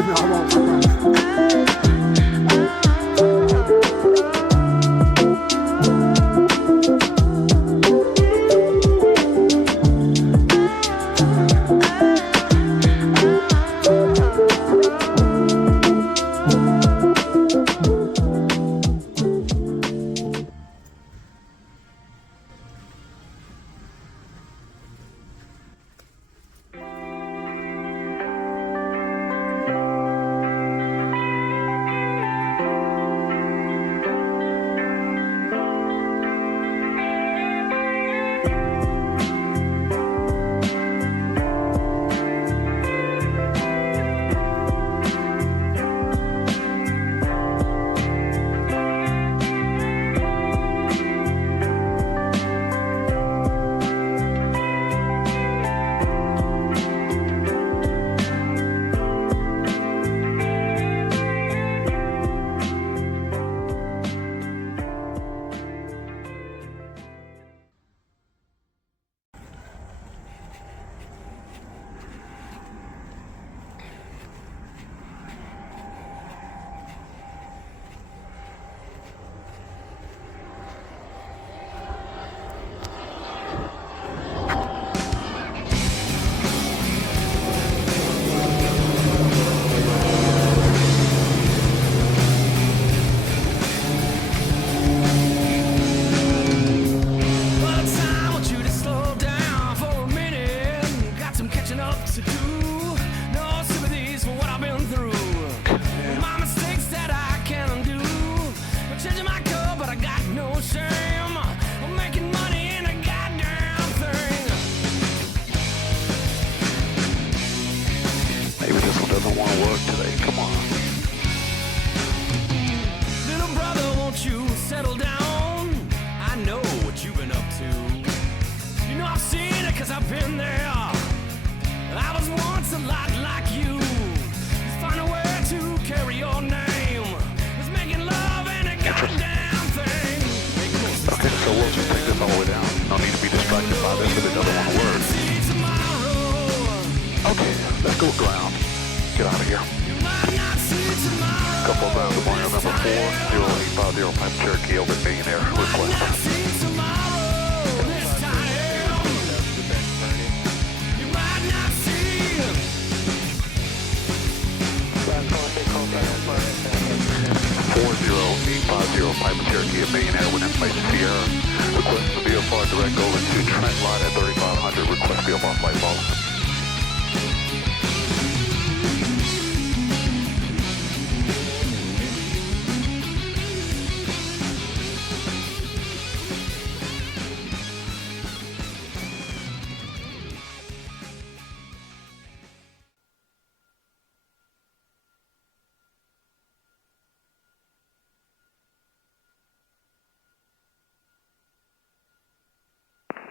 No, I won't. I promise.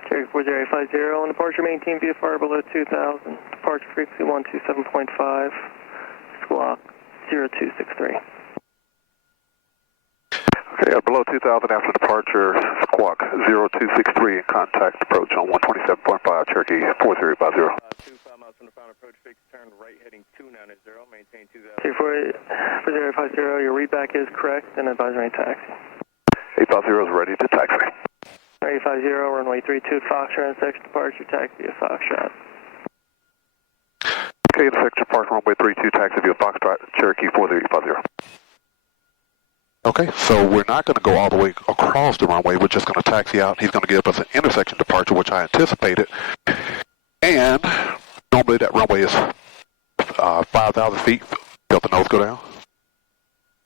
Cherry 4050 on departure, maintain VFR below 2000, departure frequency 127.5, squawk 0263. Okay, below 2000 after departure, squawk 0263 and contact approach on 127.5, Cherokee 4050. 25 miles from the final approach, fix turn right heading 290, maintain 2000. Cherry 4050, your readback is correct and advisory taxi. 850 is ready to taxi. 850, runway 32, Foxtrot, section departure, taxi via Foxtrot. Okay, section departure, runway 32, taxi via Foxtrot, Cherokee 4050. Okay, so we're not going to go all the way across the runway. We're just going to taxi out. He's going to give us an intersection departure, which I anticipated. And normally that runway is 5,000 feet. Felt the nose go down.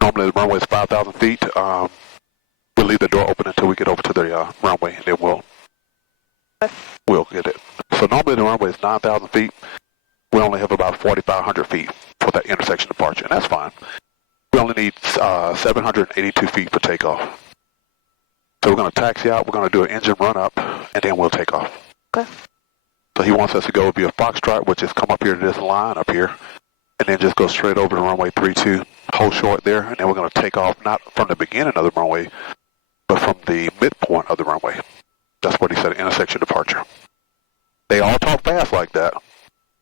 Normally the runway is 5,000 feet. We'll leave the door open until we get over to the runway, and then we'll get it. So normally the runway is 9,000 feet. We only have about 4,500 feet for that intersection departure, and that's fine. We only need 782 feet for takeoff. So we're going to taxi out, we're going to do an engine run up, and then we'll take off. Okay. So he wants us to go via Foxtrot, which is come up here to this line up here, and then just go straight over to runway 32, hold short there, and then we're going to take off not from the beginning of the runway, but from the midpoint of the runway. That's what he said, intersection departure. They all talk fast like that.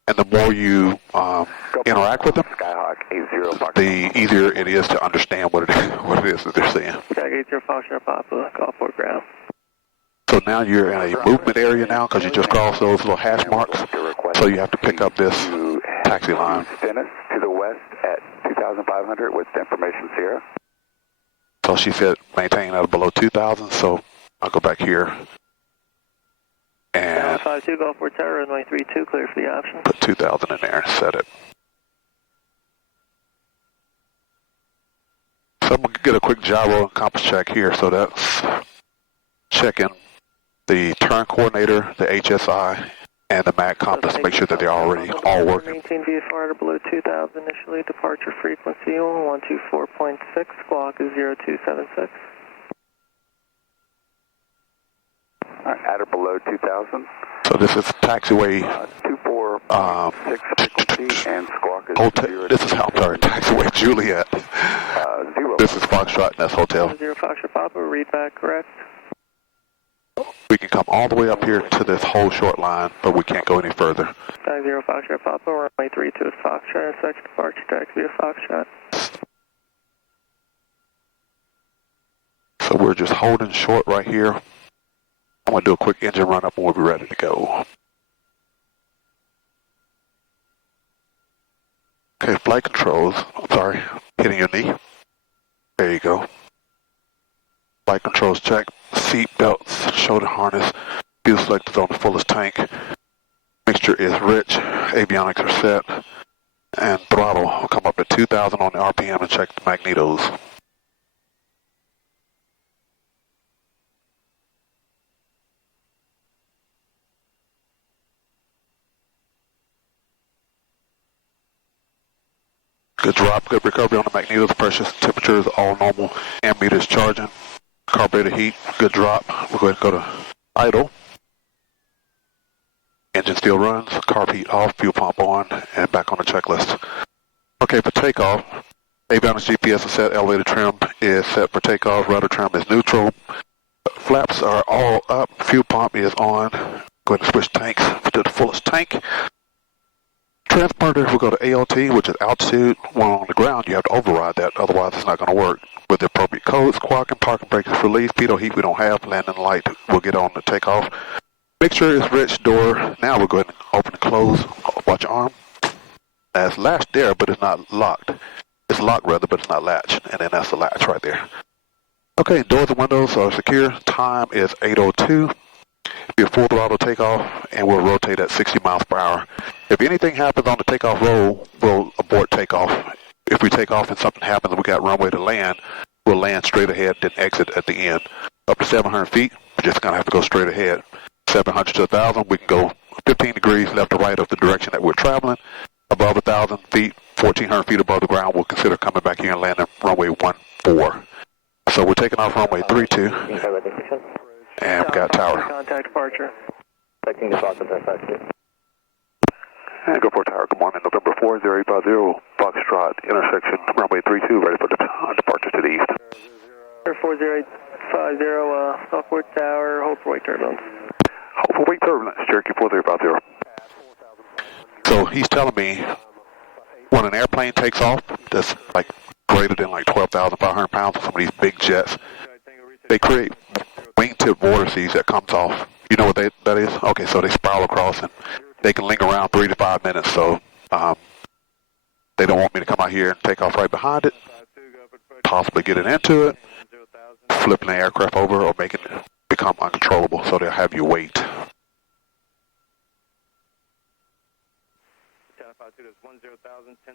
And the more you interact with them, Skyhawk 80 Fox. the easier it is to understand what it is that they're saying. Tag 80 Foxtrot Papa, call for ground. So now you're in a movement area now because you just crossed those little hash marks. So you have to pick up this taxi line. Stennis to the west at 2,500 with information Sierra. So she said maintain at below 2,000. So I'll go back here and 52 Golf 4 Tower, runway 32, clear for the option. put 2,000 in there and set it. So I'm going to get a quick gyro and compass check here. So that's checking the turn coordinator, the HSI, and the MAC compass. Make sure that they're already all working. Maintain VFR to below 2,000 initially. Departure frequency 124.6. Squawk is 0276. All right, at or below 2,000. So this is taxiway. 246 frequency and squawk is Hotel. This is taxiway Juliet. 0. This is Foxtrot Nest Hotel. 0 Foxtrot Papa, read back correct. We can come all the way up here to this whole short line, but we can't go any further. 0 Foxtrot Papa, runway 32 is Foxtrot, section departure taxi via Foxtrot. So we're just holding short right here. I'm going to do a quick engine run up and we'll be ready to go. Okay, flight controls. I'm sorry, hitting your knee. There you go. Flight controls check. Seat belts, shoulder harness, fuel selectors on the fullest tank. Mixture is rich. Avionics are set. And throttle will come up at 2,000 on the RPM and check the magnetos. Good drop, good recovery on the magnetos. Pressure, temperature is all normal. Ammeter is charging. Carburetor heat, good drop. We're going to go to idle. Engine still runs. Carb heat off, fuel pump on, and back on the checklist. Okay, for takeoff, avionics GPS is set. Elevator trim is set for takeoff. Rudder trim is neutral. Flaps are all up. Fuel pump is on. Go ahead and switch tanks to the fullest tank. Transponder, we'll go to ALT, which is altitude. When on the ground, you have to override that, otherwise it's not going to work. With the appropriate codes, squawk and parking brake is released. Pitot heat we don't have. Landing light, we'll get on the takeoff. Mixture is rich. Door, now we'll go ahead and open and close. Watch your arm. That's latched there, but it's not locked. It's locked rather, but it's not latched. And then that's the latch right there. Okay, doors and windows are secure. Time is 8:02. Be a full throttle takeoff, and we'll rotate at 60 miles per hour. If anything happens on the takeoff roll, we'll abort takeoff. If we take off and something happens and we got runway to land, we'll land straight ahead, then exit at the end. Up to 700 feet, we're just going to have to go straight ahead. 700 to 1,000, we can go 15 degrees left or right of the direction that we're traveling. Above 1,000 feet, 1,400 feet above the ground, we'll consider coming back here and landing runway 14. So we're taking off runway 32. And we got tower. Contact departure. Expecting the Foxtrot FX. And go for tower. Good morning. November 4050, Foxtrot, intersection, runway 32, ready for departure to the east. 4050, Southport Tower, hold for wake turbulence. Hold for wake turbulence, Cherokee 4050. So he's telling me when an airplane takes off, that's like greater than like 12,500 pounds, some of these big jets, they create wingtip vortices that comes off. You know what that is? Okay, so they spiral across and they can linger around 3 to 5 minutes. So they don't want me to come out here and take off right behind it, possibly getting into it, flipping the aircraft over, or making it become uncontrollable. So they'll have you wait.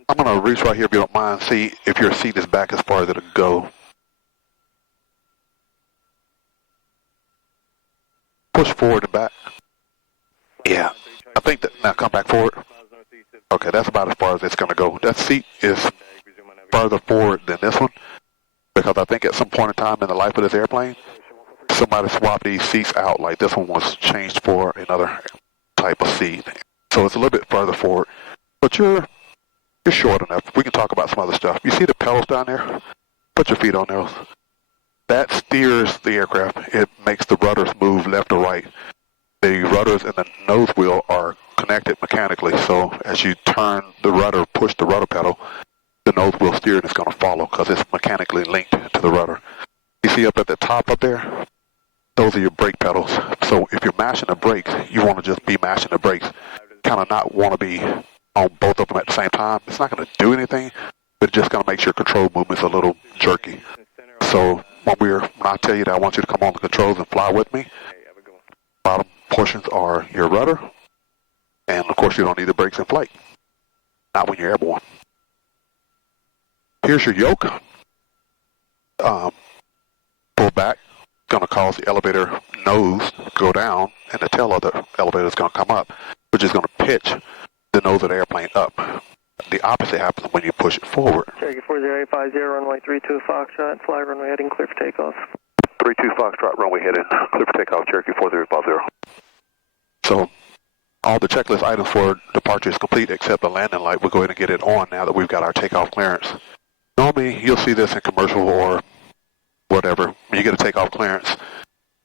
I'm going to reach right here if you don't mind, see if your seat is back as far as it'll go. Push forward and back. Yeah, I think that, now come back forward. Okay, that's about as far as it's going to go. That seat is farther forward than this one, because I think at some point in time in the life of this airplane, somebody swapped these seats out, like this one was changed for another type of seat. So it's a little bit further forward, but you're short enough. We can talk about some other stuff. You see the pedals down there? Put your feet on those. That steers the aircraft. It makes the rudders move left or right. The rudders and the nose wheel are connected mechanically. So as you turn the rudder, push the rudder pedal, the nose wheel steering is going to follow because it's mechanically linked to the rudder. You see up at the top up there? Those are your brake pedals. So if you're mashing the brakes, you want to just be mashing the brakes. Kind of not want to be on both of them at the same time. It's not going to do anything, but it's just going to make your control movement's a little jerky. So when I tell you that I want you to come on the controls and fly with me, bottom portions are your rudder, and of course you don't need the brakes in flight. Not when you're airborne. Here's your yoke. Pull back. Going to cause the elevator nose to go down, and the tail of the elevator is going to come up, which is going to pitch the nose of the airplane up. The opposite happens when you push it forward. Cherokee 40850, runway 32 Foxtrot, fly runway heading clear for takeoff. 32 Foxtrot, runway heading clear for takeoff, Cherokee 4050. So all the checklist items for departure is complete except the landing light. We'll go ahead and get it on now that we've got our takeoff clearance. Normally, you'll see this in commercial or whatever. When you get a takeoff clearance,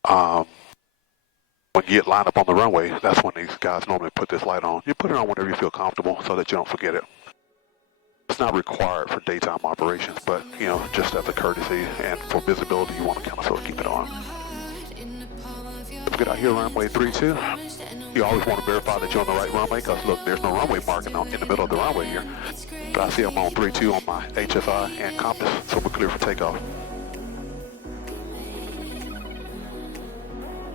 when you get lined up on the runway, that's when these guys normally put this light on. You put it on whenever you feel comfortable so that you don't forget it. It's not required for daytime operations, but, you know, just as a courtesy and for visibility, you want to kind of sort of keep it on. If we get out here, runway 32, you always want to verify that you're on the right runway because, look, there's no runway marking in the middle of the runway here. But I see I'm on 32 on my HSI and compass, so we're clear for takeoff.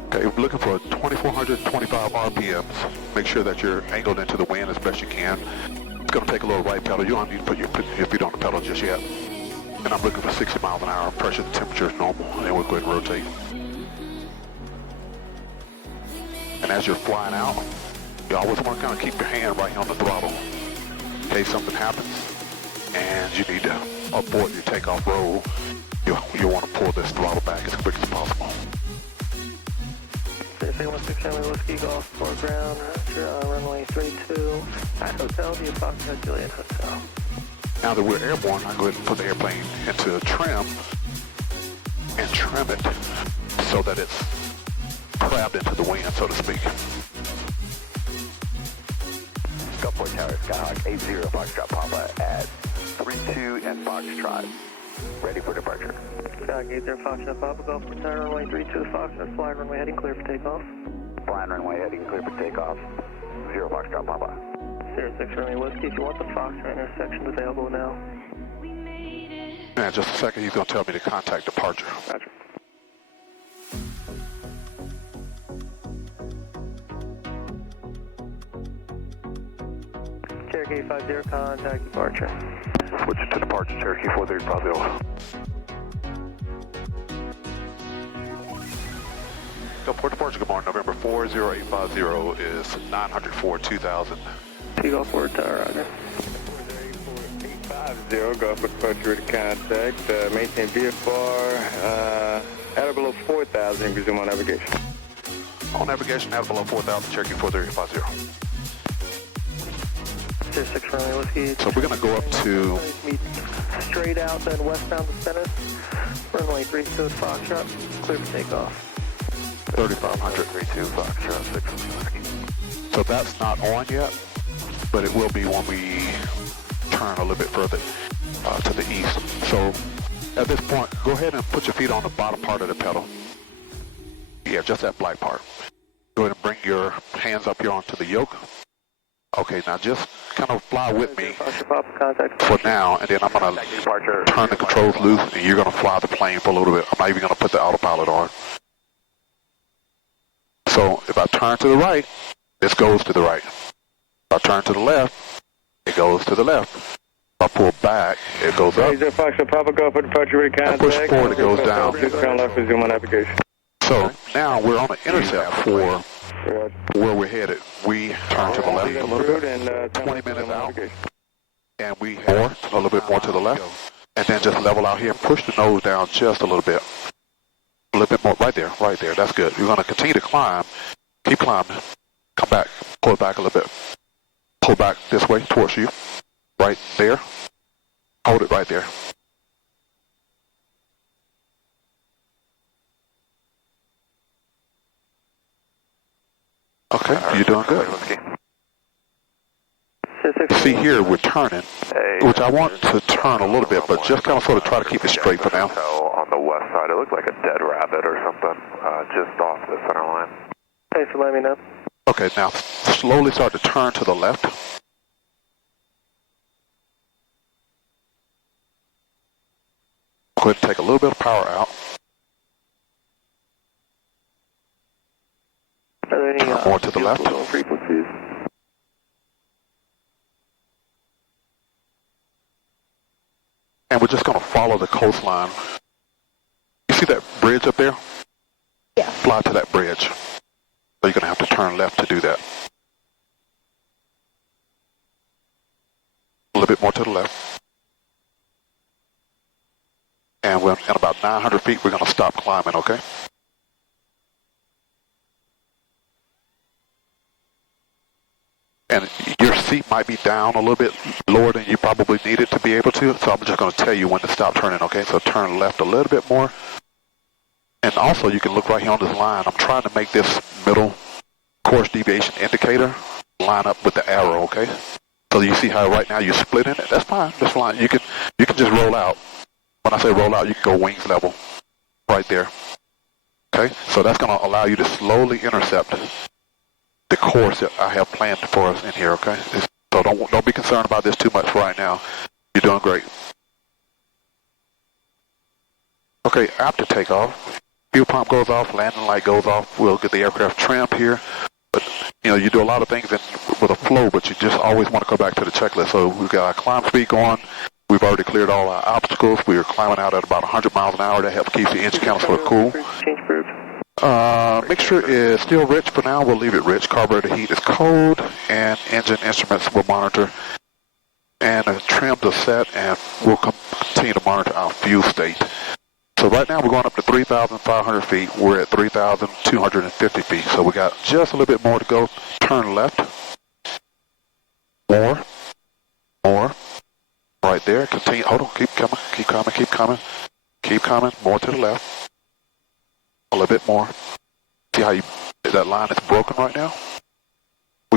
Okay, we're looking for 2,425 RPMs. Make sure that you're angled into the wind as best you can. It's going to take a little right pedal. You don't need to put your feet on the pedal just yet. And I'm looking for 60 miles an hour. Pressure and temperature is normal. And then we'll go ahead and rotate. And as you're flying out, you always want to kind of keep your hand right here on the throttle in case something happens and you need to abort your takeoff roll. You want to pull this throttle back as quick as possible. 16 Whiskey Golf foreground, runway 32 at Hotel, via Foxtrot Juliet Hotel. Now that we're airborne, I go ahead and put the airplane into trim and trim it so that it's crabbed into the wind, so to speak. Gulfport Tower, Skyhawk 80 Foxtrot Papa at 32 and Foxtrot. Ready for departure. Skyhawk 80 Foxtrot Papa, Gulfport Tower, runway 32 Foxtrot, fly runway heading clear for takeoff. Flying runway heading clear for takeoff. 0 Foxtrot Papa. 06 runway Whiskey, if you want the Foxtrot intersection available now. In just a second, he's going to tell me to contact departure. Roger. Cherokee 50, contact departure. Switch to departure, Cherokee 4350. Port departure, good morning, November 40850 is 904 2000. Seagull Ford Tower, roger. 850, go for departure to contact. Maintain VFR at or below 4,000, resume on navigation. On navigation, at or below 4,000, Cherokee 4350. 06 runway Whiskey. So we're going to go up to... Meet straight out, then westbound to Stennis. Runway 32 at Foxtrot, clear for takeoff. 3,500. 32 Foxtrot 6 Whiskey. So that's not on yet, but it will be when we turn a little bit further to the east. So at this point, go ahead and put your feet on the bottom part of the pedal. Yeah, just that black part. Go ahead and bring your hands up here onto the yoke. Okay, now just kind of fly with me for now, and then I'm going to turn the controls loose, and you're going to fly the plane for a little bit. I'm not even going to put the autopilot on. So if I turn to the right, this goes to the right. If I turn to the left, it goes to the left. If I pull back, it goes up. And push forward, it goes down. So now we're on an intercept for where we're headed. We turn to the left a little bit, 20 minutes out, and we head a little bit more to the left, and then just level out here and push the nose down just a little bit. A little bit more, right there, that's good. You're going to continue to climb, keep climbing, come back, pull it back a little bit. Pull back this way towards you, right there, hold it right there. Okay, you're doing good. See here, we're turning, which I want to turn a little bit, but just kind of sort of try to keep it straight for now. On the west side, it looked like a dead rabbit or something, just off the center line. Thanks for letting me know. Okay, now slowly start to turn to the left. Go ahead and take a little bit of power out. Are there any Turn more to the left. frequencies? And we're just going to follow the coastline. You see that bridge up there? Yeah. Fly to that bridge. So you're going to have to turn left to do that. A little bit more to the left. And we're in about 900 feet, we're going to stop climbing, okay? And your seat might be down a little bit lower than you probably need it to be able to, so I'm just going to tell you when to stop turning, okay? So turn left a little bit more. And also, you can look right here on this line. I'm trying to make this middle course deviation indicator line up with the arrow, okay? So you see how right now you're splitting it? That's fine, that's fine. You can just roll out. When I say roll out, you can go wings level right there, okay? So that's going to allow you to slowly intercept the course that I have planned for us in here, okay? So don't be concerned about this too much right now. You're doing great. Okay, after takeoff, fuel pump goes off, landing light goes off. We'll get the aircraft trimmed here. But, you know, you do a lot of things with a flow, but you just always want to go back to the checklist. So we've got our climb speed going. We've already cleared all our obstacles. We are climbing out at about 100 miles an hour. That helps keep the engine count sort of cool. Change approved. Mixture is still rich for now. We'll leave it rich. Carburetor heat is cold, and engine instruments will monitor. And trims are set, and we'll continue to monitor our fuel state. So right now we're going up to 3,500 feet. We're at 3,250 feet. So we got just a little bit more to go. Turn left. More. Right there. Continue. Hold on. Keep coming. Keep coming. Keep coming. Keep coming. More to the left. A little bit more. See how that line is broken right now?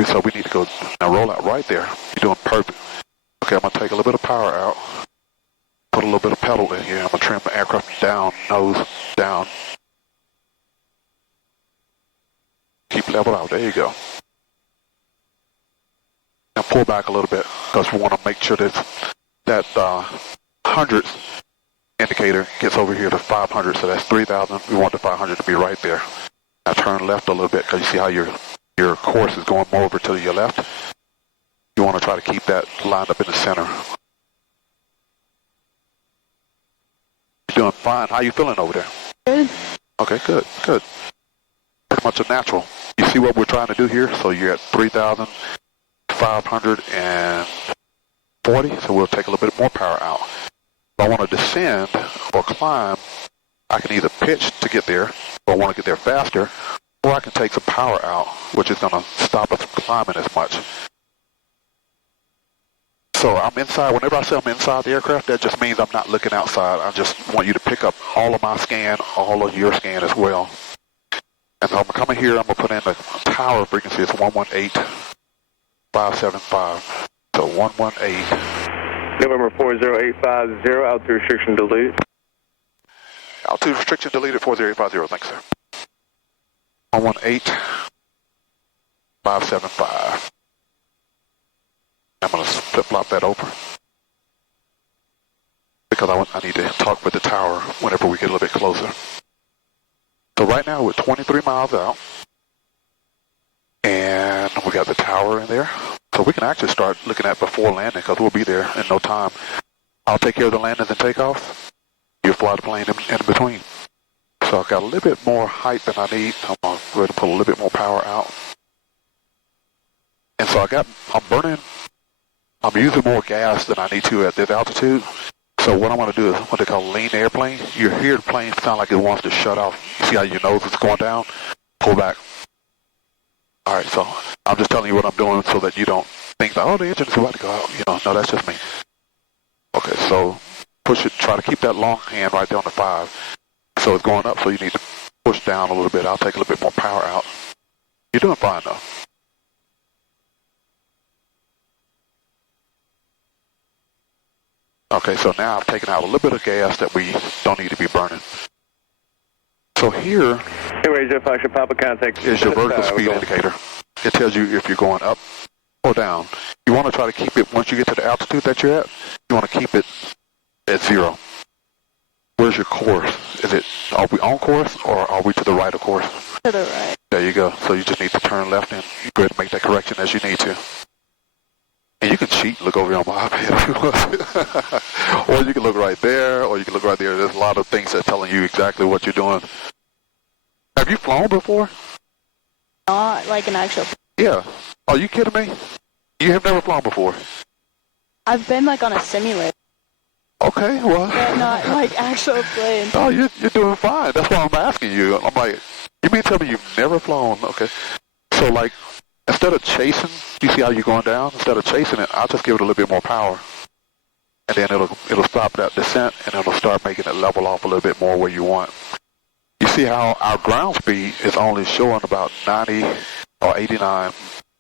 So we need to go now roll out right there. You're doing perfect. Okay, I'm going to take a little bit of power out. Put a little bit of pedal in here. I'm going to trim the aircraft down, nose down. Keep level out. There you go. Now pull back a little bit because we want to make sure that hundredths indicator gets over here to 500, so that's 3,000. We want the 500 to be right there. Now turn left a little bit because you see how your course is going more over to your left. You want to try to keep that lined up in the center. You're doing fine. How you feeling over there? Good. Okay, good. Pretty much a natural. You see what we're trying to do here? So you're at 3,540, so we'll take a little bit more power out. If I want to descend or climb, I can either pitch to get there, or I want to get there faster, or I can take some power out, which is going to stop us from climbing as much. So I'm inside. Whenever I say I'm inside the aircraft, that just means I'm not looking outside. I just want you to pick up all of my scan, all of your scan as well. And so I'm coming here, I'm going to put in the tower frequency. It's 118.575. So 118. November 40850, altitude restriction deleted. Altitude restriction deleted 40850. Thanks, sir. 118.575. I'm going to flip-flop that over because I need to talk with the tower whenever we get a little bit closer. So right now we're 23 miles out, and we got the tower in there. So we can actually start looking at before landing because we'll be there in no time. I'll take care of the landings and takeoffs. You'll fly the plane in between. So I've got a little bit more height than I need. I'm going to go ahead and put a little bit more power out. And so I'm using more gas than I need to at this altitude. So what I want to do is what they call lean airplane. You hear the plane sound like it wants to shut off. You see how your nose is going down? Pull back. All right, so I'm just telling you what I'm doing so that you don't think that, oh, the engine is about to go out. You know, no, that's just me. Okay, so push it. Try to keep that long hand right there on the 5. So it's going up, so you need to push down a little bit. I'll take a little bit more power out. You're doing fine, though. Okay, so now I've taken out a little bit of gas that we don't need to be burning. So here Papa contact is your vertical speed indicator. It tells you if you're going up or down. You want to try to keep it, once you get to the altitude that you're at, you want to keep it at 0. Where's your course? Are we on course or are we to the right of course? To the right. There you go. So you just need to turn left and go ahead and make that correction as you need to. And you can cheat, look over on my iPad if you want. Or you can look right there, or you can look right there. There's a lot of things that are telling you exactly what you're doing. Have you flown before? Not like an actual. Yeah. Are you kidding me? You have never flown before? I've been like on a simulator. Okay, well. But not like actual plane. Oh, you're doing fine. That's why I'm asking you. I'm like, you mean tell me you've never flown? Okay. So like, instead of chasing, you see how you're going down? Instead of chasing it, I'll just give it a little bit more power. And then it'll stop that descent, and it'll start making it level off a little bit more where you want. You see how our ground speed is only showing about 90 or 89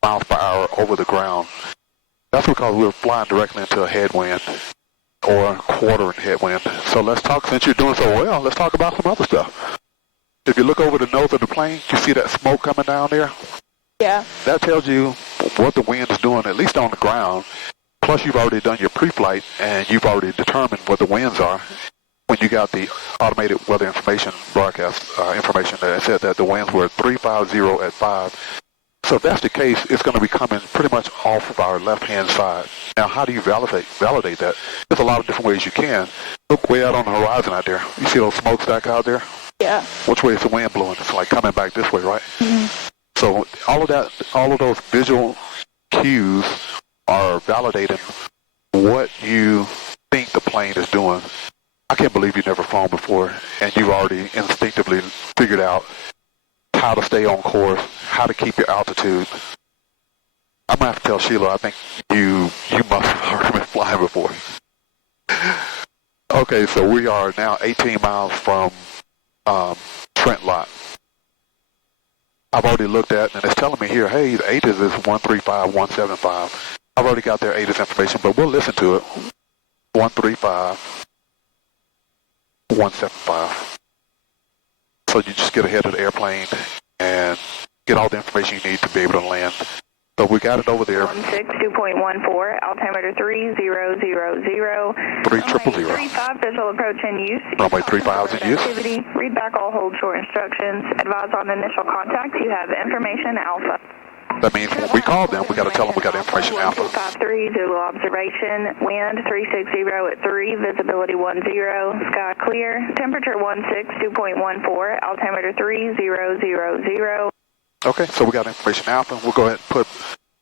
miles per hour over the ground. That's because we're flying directly into a headwind or quartering headwind. So let's talk, since you're doing so well, let's talk about some other stuff. If you look over the nose of the plane, you see that smoke coming down there? Yeah. That tells you what the wind is doing, at least on the ground. Plus, you've already done your pre-flight, and you've already determined what the winds are. When you got the automated weather information broadcast information that said that the winds were 350 at 5. So if that's the case, it's going to be coming pretty much off of our left-hand side. Now, how do you validate that? There's a lot of different ways you can. Look way out on the horizon out there. You see those smokestacks out there? Yeah. Which way is the wind blowing? It's like coming back this way, right? Mm-hmm. So all of those visual cues are validating what you think the plane is doing. I can't believe you've never flown before, and you've already instinctively figured out how to stay on course, how to keep your altitude. I'm going to have to tell Sheila, I think you must have already been flying before. Okay, so we are now 18 miles from Trent Lot. I've already looked at, and it's telling me here, hey, the ATIS is 135.175. I've already got their ATIS information, but we'll listen to it. 135.175. So you just get ahead of the airplane and get all the information you need to be able to land. So we got it over there. 162.14, altimeter 3000. 3000. 35 visual approach in use. Runway 35 is in use. Activity. Read back all hold short instructions. Advise on initial contact. You have information alpha. That means when we call them, we got to tell them we got information alpha. 1253, Zulu observation. Wind 360 at 3, visibility 10. Sky clear. Temperature 162.14, altimeter 3000. Okay, so we got information alpha. We'll go ahead and put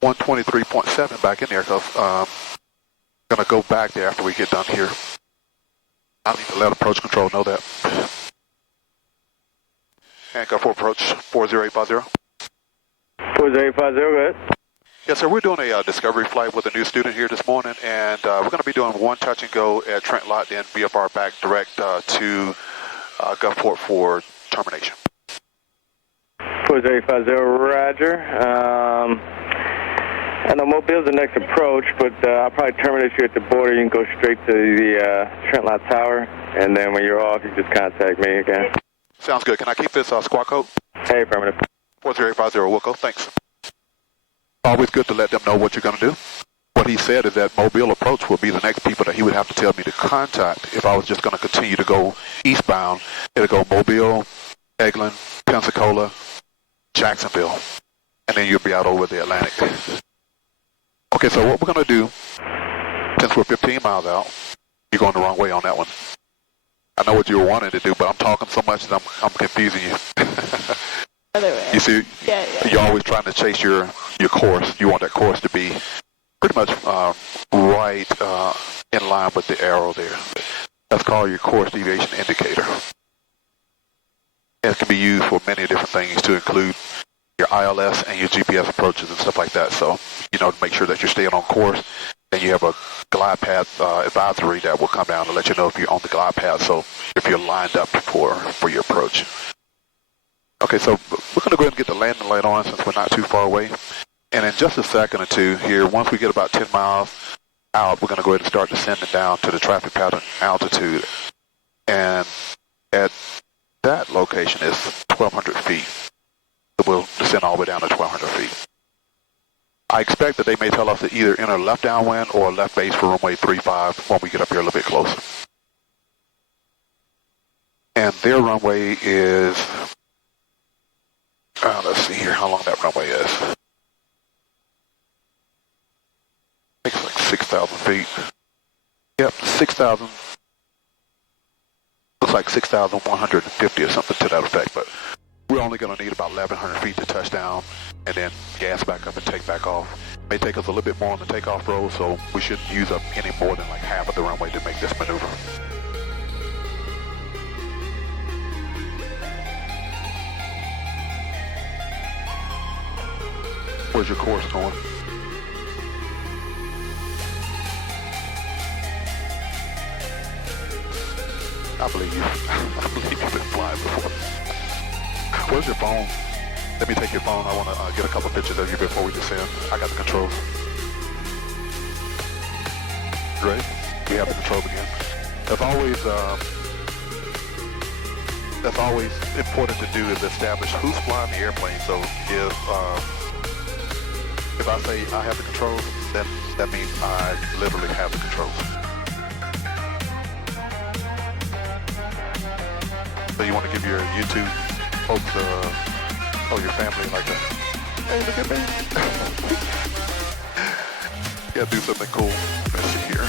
123.7 back in there because I'm going to go back there after we get done here. I need to let approach control know that. And go for approach 40850. 40850, go ahead. Yes, sir. We're doing a discovery flight with a new student here this morning, and we're going to be doing one touch and go at Trent Lot, then VFR back direct to Gulfport for termination. 40850, roger. I know Mobile's the next approach, but I'll probably terminate you at the border. You can go straight to the Trent Lot Tower, and then when you're off, you just contact me again. Sounds good. Can I keep this squawk code? Hey, affirmative. 40850, Wilco. Thanks. Always good to let them know what you're going to do. What he said is that Mobile approach will be the next people that he would have to tell me to contact if I was just going to continue to go eastbound. It'll go Mobile, Eglin, Pensacola, Jacksonville, and then you'll be out over the Atlantic. Okay, so what we're going to do, since we're 15 miles out, you're going the wrong way on that one. I know what you were wanting to do, but I'm talking so much that I'm confusing you. Other way. You see, Yeah. You're always trying to chase your course. You want that course to be pretty much right in line with the arrow there. That's called your course deviation indicator. And it can be used for many different things to include your ILS and your GPS approaches and stuff like that. So, to make sure that you're staying on course, and you have a glide path advisory that will come down and let you know if you're on the glide path. So if you're lined up for your approach. Okay, so we're going to go ahead and get the landing light on since we're not too far away. And in just a second or two here, once we get about 10 miles out, we're going to go ahead and start descending down to the traffic pattern altitude. And at that location is 1,200 feet. So we'll descend all the way down to 1,200 feet. I expect that they may tell us to either enter left downwind or left base for runway 35 when we get up here a little bit closer. And their runway is, let's see here how long that runway is. I think it's like 6,000 feet. Yep, 6,000. Looks like 6,150 or something to that effect, but we're only going to need about 1,100 feet to touch down and then gas back up and take back off. May take us a little bit more on the takeoff roll, so we shouldn't use up any more than like half of the runway to make this maneuver. Where's your course going? I believe you. I believe you've been flying before. Where's your phone? Let me take your phone. I want to get a couple pictures of you before we descend. I got the controls. Great. We have the controls again. That's always important to do is establish who's flying the airplane. So if I say I have the controls, then that means I literally have the controls. So you want to give your YouTube folks, your family like that. Hey, look at me. Yeah, do something cool. Let's see here.